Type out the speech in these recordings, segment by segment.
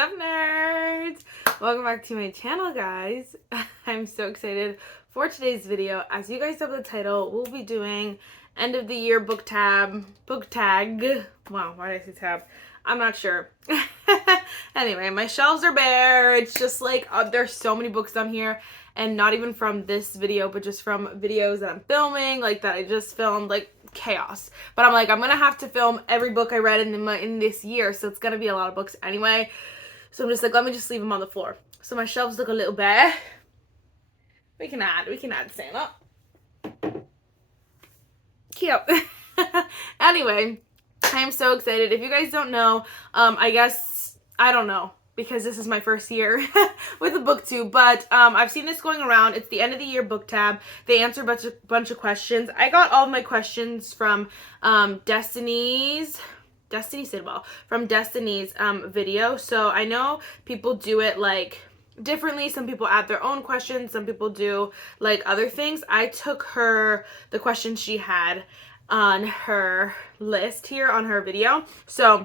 up, nerds? Welcome back to my channel, guys. I'm so excited for today's video. As you guys have the title, we'll be doing end of the year book tag. Wow, why did I say tab? I'm not sure. Anyway, my shelves are bare. It's just like there's so many books on here, and not even from this video, but just from videos that I'm filming, like that I just filmed, like chaos. But I'm like, I'm gonna have to film every book I read in this year, so it's gonna be a lot of books anyway. So I'm just like, let me just leave them on the floor. So my shelves look a little bare. We can add Santa. Cute. Anyway, I am so excited. If you guys don't know, I don't know, because this is my first year with a booktube, but I've seen this going around. It's the end of the year book tab. They answer a bunch of questions. I got all of my questions from Destiny's video. So I know people do it like differently. Some people add their own questions. Some people do like other things. I took the questions she had on her list here on her video. So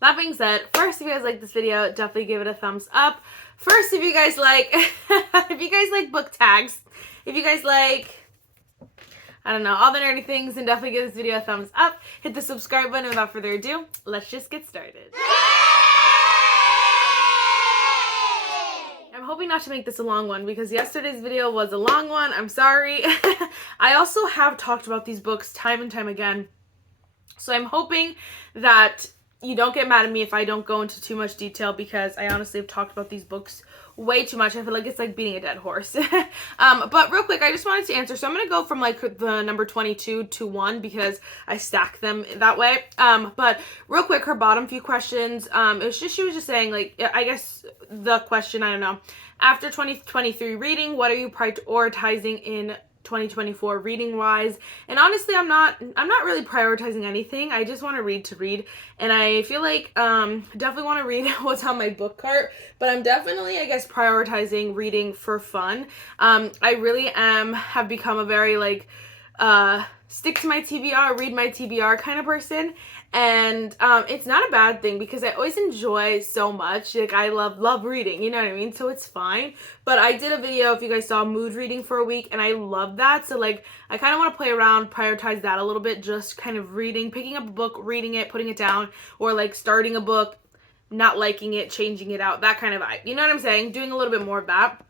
that being said, first, if you guys like this video, definitely give it a thumbs up. First, if you guys like, book tags, if you guys like, I don't know, all the nerdy things, then definitely give this video a thumbs up. Hit the subscribe button. Without further ado, let's just get started. I'm hoping not to make this a long one because yesterday's video was a long one. I'm sorry. I also have talked about these books time and time again. So I'm hoping that you don't get mad at me if I don't go into too much detail, because I honestly have talked about these books way too much. I feel like it's like beating a dead horse. But real quick, I just wanted to answer. So I'm going to go from like the number 22 to 1 because I stack them that way. But real quick, her bottom few questions, she was just saying, like, I guess the question, I don't know, after 2023 reading, what are you prioritizing in 2024 reading wise? And honestly, I'm not really prioritizing anything. I just want to read, and I feel like definitely want to read what's on my book cart, but I'm definitely, I guess, prioritizing reading for fun. I really have become a very like stick to my TBR, read my TBR kind of person. And it's not a bad thing because I always enjoy so much. Like, I love reading, you know what I mean? So it's fine. But I did a video, if you guys saw, mood reading for a week, and I love that. So like, I kind of want to play around, prioritize that a little bit, just kind of reading, picking up a book, reading it, putting it down, or like starting a book, not liking it, changing it out, that kind of vibe. You know what I'm saying? Doing a little bit more of that.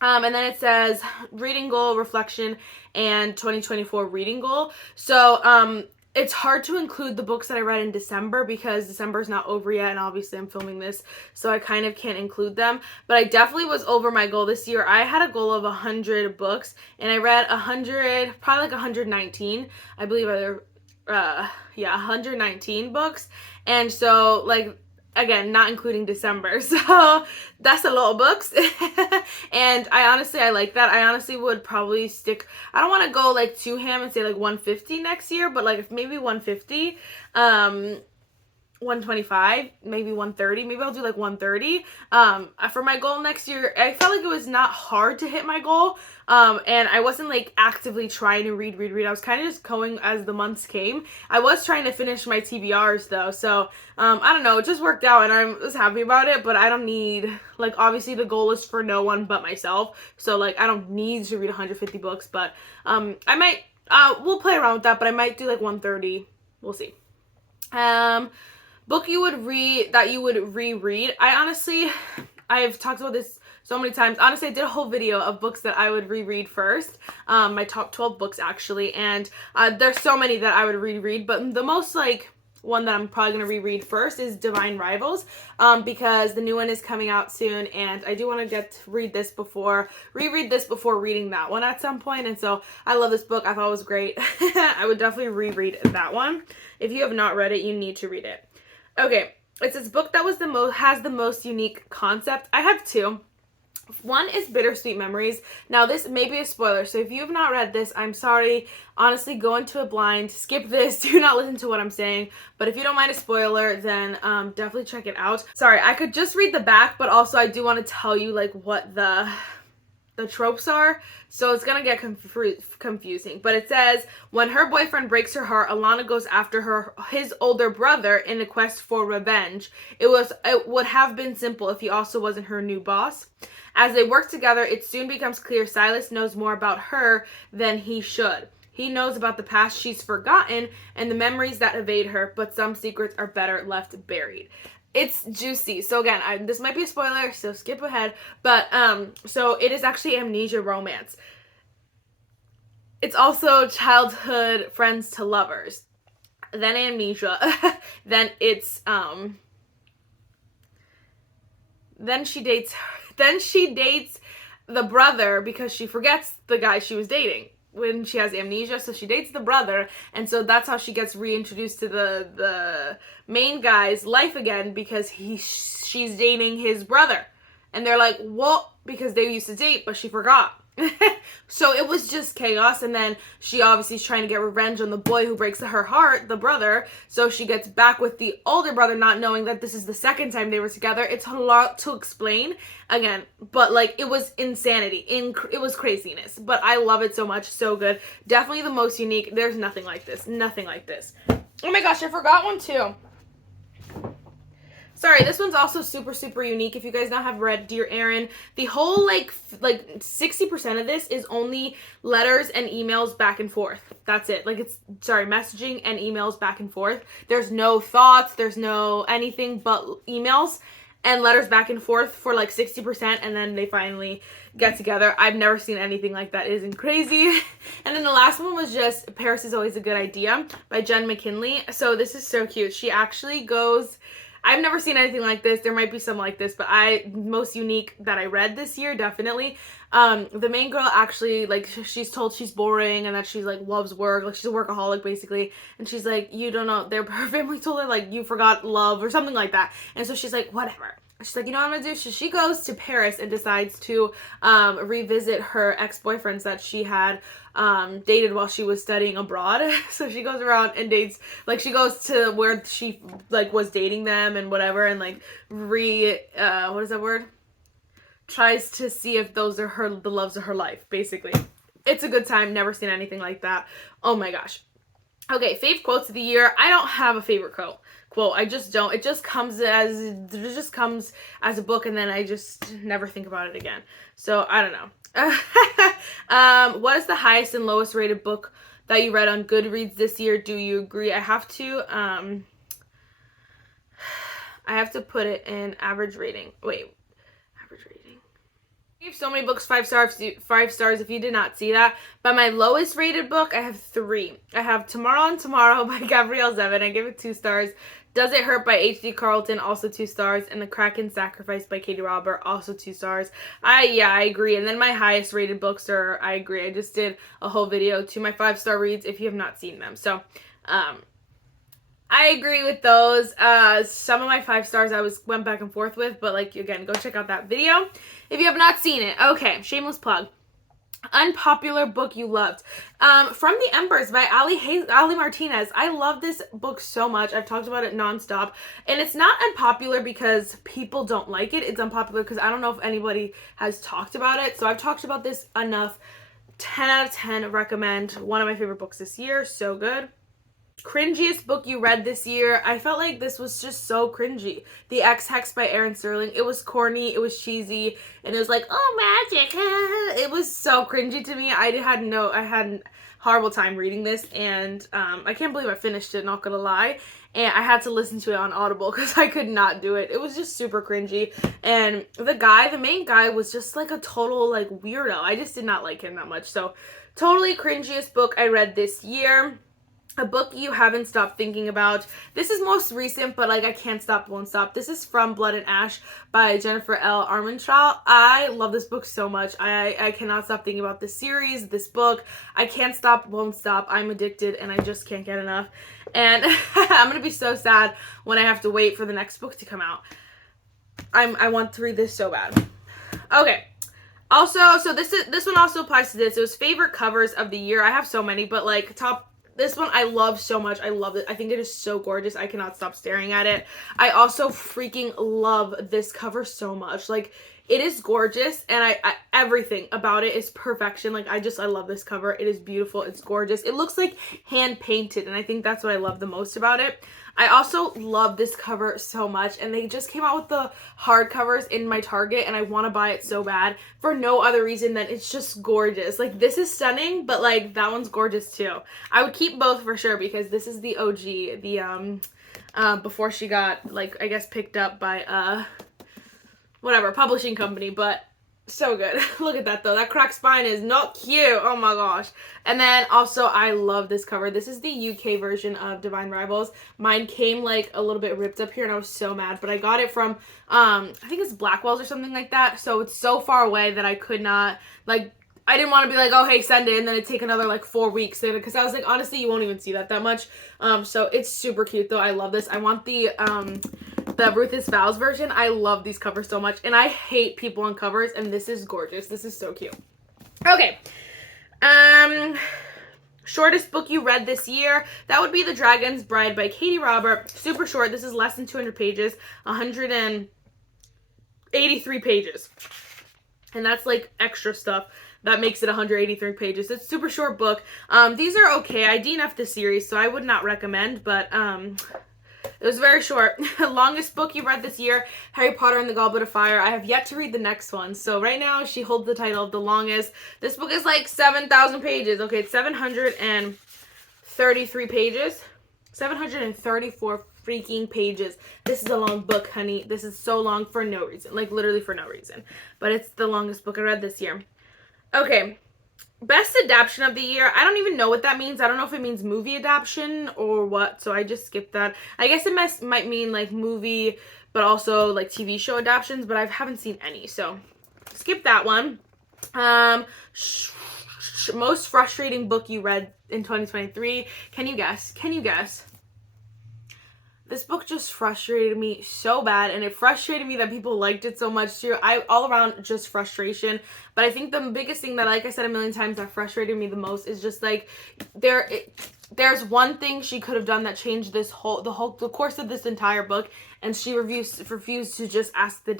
And then it says reading goal, reflection, and 2024 reading goal. So it's hard to include the books that I read in December because December is not over yet, and obviously I'm filming this, so I kind of can't include them. But I definitely was over my goal this year. I had a goal of 100 books, and I read 100, probably like 119. I believe 119 books. And so, like, again, not including December. So that's a lot of books. And I like that. I honestly would probably stick, I don't want to go like too ham and say like 150 next year, but like maybe 150, 125, maybe 130. Maybe I'll do like 130. For my goal next year, I felt like it was not hard to hit my goal. And I wasn't like actively trying to read. I was kind of just going as the months came. I was trying to finish my TBRs though. So, I don't know, it just worked out and I was happy about it, but I don't need, like, obviously the goal is for no one but myself. So like, I don't need to read 150 books, but, I might, we'll play around with that, but I might do like 130. We'll see. Book you would read that you would reread. I've talked about this so many times. Honestly, I did a whole video of books that I would reread first. My top 12 books actually, and there's so many that I would reread, but the most like one that I'm probably going to reread first is Divine Rivals, because the new one is coming out soon, and I do want to reread this before reading that one at some point. And so I love this book. I thought it was great. I would definitely reread that one. If you have not read it, you need to read it. Okay, it's this book that has the most unique concept. I have two. One is Bittersweet Memories. Now, this may be a spoiler, so if you have not read this, I'm sorry. Honestly, go into it blind. Skip this. Do not listen to what I'm saying. But if you don't mind a spoiler, then definitely check it out. Sorry, I could just read the back, but also I do want to tell you like what the the tropes are, so it's gonna get confusing. But it says, when her boyfriend breaks her heart, Alana goes after his older brother in a quest for revenge. It would have been simple if he also wasn't her new boss. As they work together, it soon becomes clear Silas knows more about her than he should. He knows about the past she's forgotten and the memories that evade her, but some secrets are better left buried. It's juicy. So again, this might be a spoiler, so skip ahead. But so it is actually amnesia romance. It's also childhood friends to lovers. Then amnesia. Then it's then she dates the brother because she forgets the guy she was dating when she has amnesia, so she dates the brother, and so that's how she gets reintroduced to the main guy's life again, because she's dating his brother, and they're like, what? Because they used to date, but she forgot. So it was just chaos, and then she obviously is trying to get revenge on the boy who breaks her heart, the brother, so she gets back with the older brother, not knowing that this is the second time they were together. It's a lot to explain, again, but like, it was insanity, it was craziness, but I love it so much, so good, definitely the most unique. There's nothing like this, nothing like this. Oh my gosh, I forgot one too. Sorry, this one's also super, super unique. If you guys now have read Dear Aaron, the whole like 60% of this is only letters and emails back and forth. That's it. Like, it's, sorry, messaging and emails back and forth. There's no thoughts, there's no anything but emails and letters back and forth for like 60%, and then they finally get together. I've never seen anything like that. It isn't crazy. And then the last one was just Paris is Always a Good Idea by Jen McKinley. So this is so cute. She actually goes... I've never seen anything like this. There might be some like this, but most unique that I read this year, definitely. The main girl actually, like, she's told she's boring and that she's, like, loves work. Like, she's a workaholic, basically. And she's like, you don't know, her family told her, like, you forgot love or something like that. And so she's like, whatever. She's like, you know what I'm gonna do? So she goes to Paris and decides to revisit her ex-boyfriends that she had dated while she was studying abroad. So she goes around and dates, like, she goes to where she, like, was dating them and whatever, and, like, what is that word? Tries to see if those are the loves of her life, basically. It's a good time. Never seen anything like that. Oh my gosh. Okay, fave quotes of the year. I don't have a favorite quote. I just don't. It just comes as a book, and then I just never think about it again. So I don't know. What is the highest and lowest rated book that you read on Goodreads this year? Do you agree? I have to put it in average rating. Wait, average rating. I gave so many books 5 stars. If you did not see that, but my lowest rated book, I have 3. I have Tomorrow and Tomorrow by Gabrielle Zevin. I gave it 2 stars. Does It Hurt by H.D. Carlton, also 2 stars. And The Kraken Sacrifice by Katie Robert, also 2 stars. I agree. And then my highest rated books are, I agree. I just did a whole video to my 5-star reads if you have not seen them. So, I agree with those. Some of my 5 stars I went back and forth with, but like, again, go check out that video if you have not seen it. Okay, shameless plug. Unpopular book you loved. From the Embers by Ali Martinez. I love this book so much. I've talked about it nonstop. And it's not unpopular because people don't like it. It's unpopular because I don't know if anybody has talked about it. So I've talked about this enough. 10 out of 10 recommend. One of my favorite books this year. So good. Cringiest book you read this year. I felt like this was just so cringy. The Ex-Hex by Erin Sterling. It was corny, it was cheesy, and it was like, oh, magic. It was so cringy to me. I had a horrible time reading this, and I can't believe I finished it, not gonna lie. And I had to listen to it on Audible because I could not do it. It was just super cringy. And the main guy was just like a total like weirdo. I just did not like him that much. So totally cringiest book I read this year. A book you haven't stopped thinking about. This is most recent, but like I can't stop, won't stop. This is From Blood and Ash by Jennifer L. Armentrout. I love this book so much. I cannot stop thinking about this series, this book. I can't stop, won't stop. I'm addicted and I just can't get enough. And I'm going to be so sad when I have to wait for the next book to come out. I want to read this so bad. Okay. Also, so this one also applies to this. It was favorite covers of the year. I have so many, but like this one I love so much. I love it. I think it is so gorgeous. I cannot stop staring at it. I also freaking love this cover so much. Like, It is gorgeous, and I everything about it is perfection. Like, I love this cover. It is beautiful. It's gorgeous. It looks like hand painted, and I think that's what I love the most about it. I also love this cover so much, and they just came out with the hardcovers in my Target, and I want to buy it so bad for no other reason than it's just gorgeous. Like, this is stunning, but like that one's gorgeous too. I would keep both for sure because this is the OG, the before she got, like, I guess picked up by whatever publishing company, but so good. Look at that though. That cracked spine is not cute. Oh my gosh. And then also I love this cover. This is the UK version of Divine Rivals. Mine came like a little bit ripped up here and I was so mad, but I got it from I think it's Blackwell's or something like that. So it's so far away that I could not, like, I didn't want to be like, oh, hey, send it, and then it'd take another, like, 4 weeks, because I was like, honestly, you won't even see that much. So it's super cute, though. I love this. I want the Ruth's Vows version. I love these covers so much, and I hate people on covers, and this is gorgeous. This is so cute. Okay. Shortest book you read this year. That would be The Dragon's Bride by Katie Robert. Super short. This is less than 200 pages. 183 pages. And that's, like, extra stuff. That makes it 183 pages. It's a super short book. These are okay. I DNF'd the series, so I would not recommend, but it was very short. Longest book you read this year, Harry Potter and the Goblet of Fire. I have yet to read the next one. So right now, she holds the title of the longest. This book is like 7,000 pages. Okay, it's 733 pages. 734 freaking pages. This is a long book, honey. This is so long for no reason. Like, literally for no reason. But it's the longest book I read this year. Okay, best adaptation of the year. I don't even know what that means. I don't know if it means movie adaptation or what, so I just skipped that. I guess it might mean like movie, but also like TV show adaptations, but I haven't seen any, so skip that one. Most frustrating book you read in 2023. Can you guess? Can you guess? This book just frustrated me so bad, and it frustrated me that people liked it so much too. All around just frustration. But I think the biggest thing that, like I said a million times, that frustrated me the most is just like there's one thing she could have done that changed the course of this entire book, and she refused to just ask the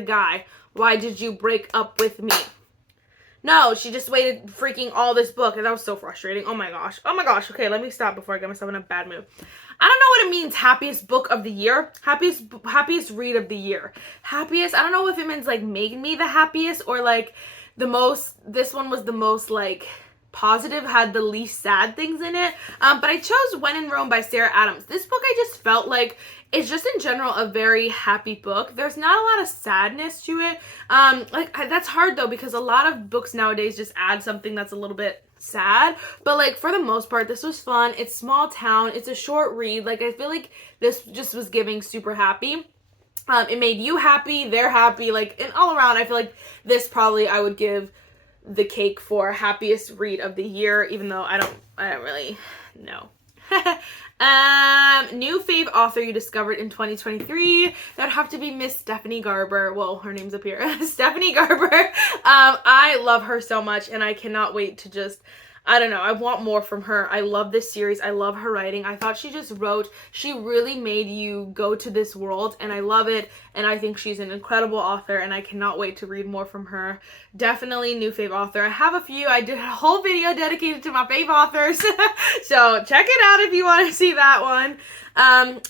guy, why did you break up with me? No, she just waited freaking all this book, and that was so frustrating. Oh my gosh. Oh my gosh. Okay, let me stop before I get myself in a bad mood. I don't know what it means, happiest book of the year. Happiest read of the year. Happiest, I don't know if it means like making me the happiest or like the most, this one was the most like positive, had the least sad things in it. But I chose When in Rome by Sarah Adams. This book I just felt like it's just in general a very happy book. There's not a lot of sadness to it. That's hard though, because a lot of books nowadays just add something that's a little bit sad, but like for the most part this was fun. It's small town, it's a short read. Like, I feel like this just was giving super happy. It made you happy, they're happy, like, and all around I feel like this probably I would give the cake for happiest read of the year, even though I don't really know. New fave author you discovered in 2023. That'd have to be Miss Stephanie Garber. Well, her name's up here. Stephanie Garber. I love her so much, and I cannot wait to just, I don't know, I want more from her. I love this series. I love her writing. I thought she really made you go to this world, and I love it, and I think she's an incredible author, and I cannot wait to read more from her. Definitely new fave author. I have a few. I did a whole video dedicated to my fave authors, so check it out if you want to see that one.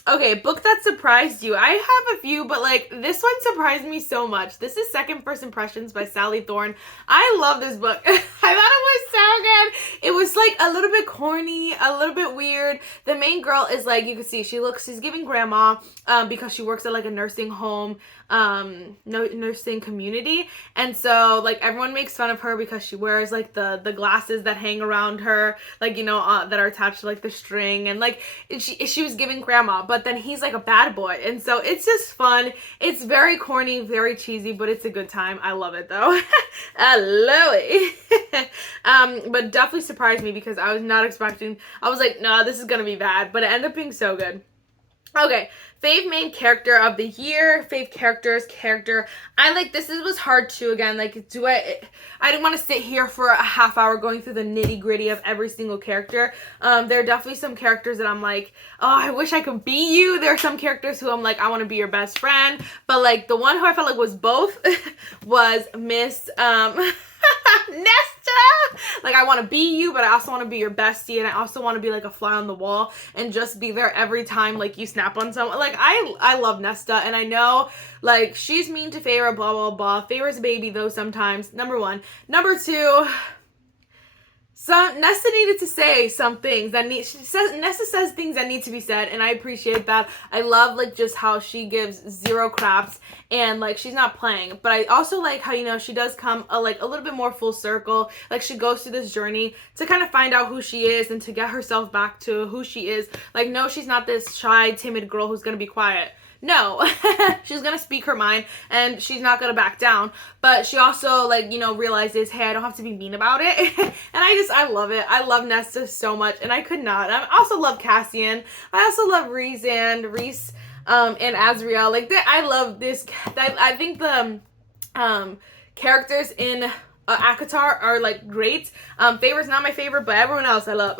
Okay, book that surprised you. I have a few, but like this one surprised me so much. This is Second First Impressions by Sally Thorne. I love this book. I thought it was so good. It was like a little bit corny, a little bit weird. The main girl is like, you can see she's giving grandma because she works at like a nursing home, nursing community, and so like everyone makes fun of her because she wears like the glasses that hang around her, like, you know, that are attached to like the string, and like she was giving grandma, but then he's like a bad boy, and so it's just fun. It's very corny, very cheesy, but it's a good time. I love it though. I love it. But definitely surprised me because I was not expecting. I was like, nah, this is gonna be bad, but it ended up being so good. Okay, fave main character of the year, fave character. I like this. This was hard too. Again, like, I didn't want to sit here for a half hour going through the nitty gritty of every single character. There are definitely some characters that I'm like, oh, I wish I could be you. There are some characters who I'm like, I want to be your best friend. But like the one who I felt like was both was Miss Nesta. Like, I want to be you, but I also want to be your bestie, and I also want to be like a fly on the wall and just be there every time like you snap on someone. Like, I love Nesta, and I know like she's mean to Feyre, blah blah blah. Feyre's a baby though sometimes. Number one. Number two, so Nesta needed to say some things that Nesta says things that need to be said, and I appreciate that. I love like just how she gives zero craps and like she's not playing. But I also like how, you know, she does come a little bit more full circle. Like, she goes through this journey to kind of find out who she is and to get herself back to who she is. Like, no, she's not this shy, timid girl who's gonna be quiet. No, she's gonna speak her mind and she's not gonna back down. But she also, like, you know, realizes, hey, I don't have to be mean about it. And I love it. I love Nesta so much, and I could not. I also love Cassian. I also love Rhys and Azriel. Like, I love this. I think the characters in ACOTAR are like great. Favorite's not my favorite, but everyone else I love.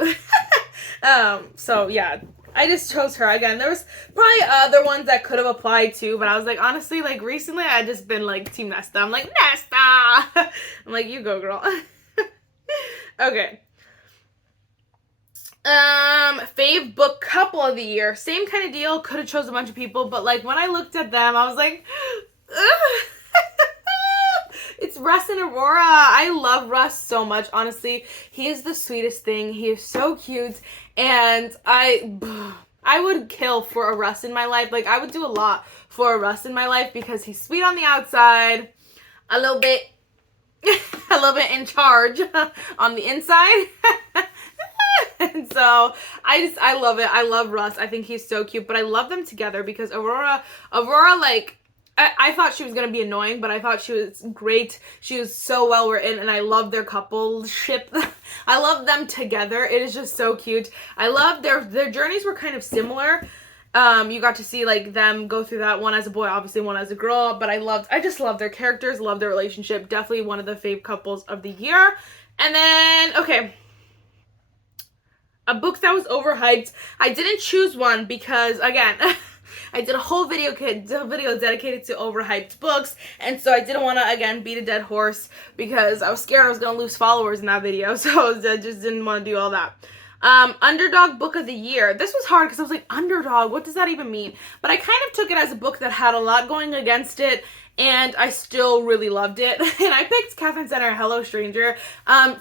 So yeah, I just chose her. Again, there was probably other ones that could have applied too, but I was like, honestly, like recently I just been like Team Nesta. I'm like, Nesta. I'm like, you go, girl. Okay. Fave book couple of the year. Same kind of deal. Could have chose a bunch of people, but like when I looked at them, I was like, it's Russ and Aurora. I love Russ so much, honestly. He is the sweetest thing. He is so cute, and I would kill for a Russ in my life. Like, I would do a lot for a Russ in my life because he's sweet on the outside, a little bit in charge on the inside. And so I love it. I love Russ. I think he's so cute, but I love them together because Aurora, like, I thought she was going to be annoying, but I thought she was great. She was so well written, and I love their coupleship. I love them together. It is just so cute. I love their journeys were kind of similar. You got to see like them go through that, one as a boy, obviously one as a girl, but I just love their characters, love their relationship. Definitely one of the fave couples of the year. And then, okay, a book that was overhyped. I didn't choose one because, again, I did a whole video dedicated to overhyped books, and so I didn't want to, again, beat a dead horse because I was scared I was going to lose followers in that video, so I just didn't want to do all that. Underdog book of the year. This was hard because I was like, underdog, what does that even mean? But I kind of took it as a book that had a lot going against it, and I still really loved it. And I picked Catherine Center, Hello Stranger.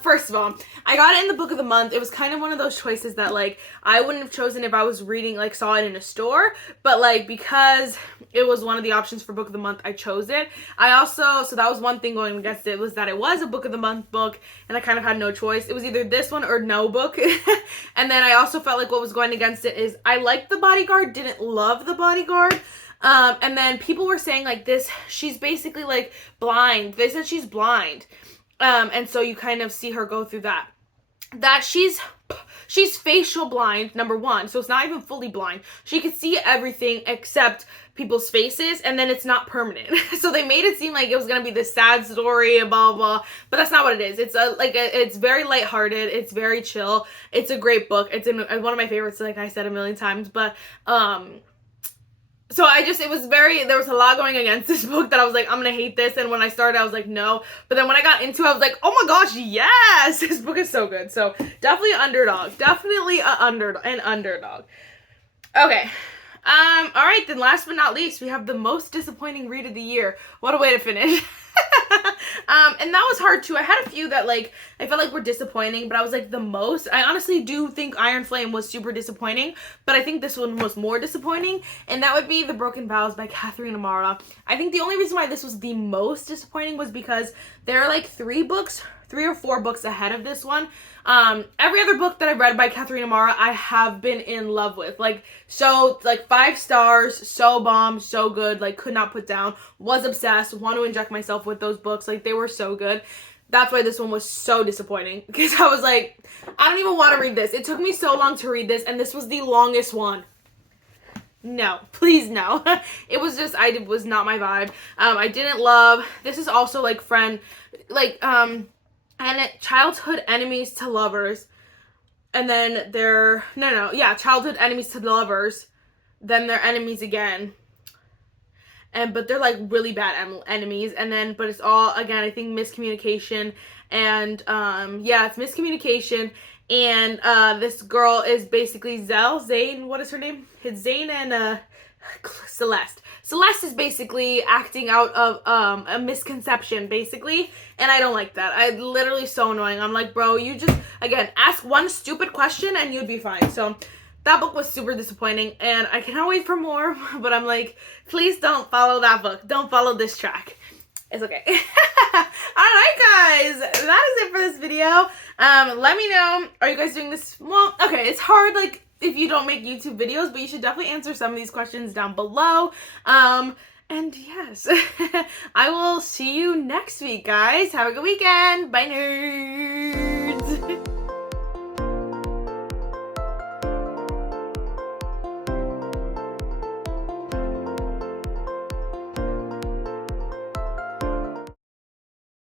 First of all, I got it in the book of the month. It was kind of one of those choices that, like, I wouldn't have chosen if I was reading, like, saw it in a store. But, like, because it was one of the options for book of the month, I chose it. So that was one thing going against it, was that it was a book of the month book, and I kind of had no choice. It was either this one or no book. And then I also felt like what was going against it is I liked The Bodyguard, didn't love The Bodyguard. And then people were saying like she's basically like blind. They said she's blind. And so you kind of see her go through that she's facial blind, number one. So it's not even fully blind. She could see everything except people's faces, and then it's not permanent. So they made it seem like it was going to be this sad story, blah, blah, but that's not what it is. It's it's very lighthearted. It's very chill. It's a great book. It's one of my favorites, like I said a million times, but, so there was a lot going against this book that I was like, I'm gonna hate this. And when I started, I was like, no. But then when I got into it, I was like, oh my gosh, yes! This book is so good. So definitely an underdog. Definitely an underdog. Okay. All right, then last but not least, we have the most disappointing read of the year. What a way to finish. And that was hard too. I had a few that like I felt like were disappointing, but I was like the most. I honestly do think Iron Flame was super disappointing, but I think this one was more disappointing, and that would be The Broken Vows by Catherine O'Mara. I think the only reason why this was the most disappointing was because there are like 3 or 4 books ahead of this one. Every other book that I've read by Catherine O'Mara, I have been in love with. Like, so, like, 5 stars, so bomb, so good, like, could not put down, was obsessed, want to inject myself with those books, like, they were so good. That's why this one was so disappointing, because I was like, I don't even want to read this. It took me so long to read this, and this was the longest one. No, please no. It was just, I was not my vibe. I didn't love, this is also like and childhood enemies to lovers. And then they're, yeah, childhood enemies to lovers. Then they're enemies again. But they're like really bad enemies. And then, but it's all, again, I think miscommunication. And, yeah, it's miscommunication. And, this girl is basically Zane, what is her name? It's Zane and, Celeste. Celeste is basically acting out of a misconception, basically, and I don't like that. I literally so annoying. I'm like, bro, you just, again, ask one stupid question and you'd be fine. So that book was super disappointing, and I cannot wait for more, but I'm like, please don't follow that book. Don't follow this track. It's okay. Alright, guys, that is it for this video. Let me know, are you guys doing this? Well, okay, it's hard, like, if you don't make YouTube videos, but you should definitely answer some of these questions down below. And yes, I will see you next week, guys. Have a good weekend. Bye, nerds.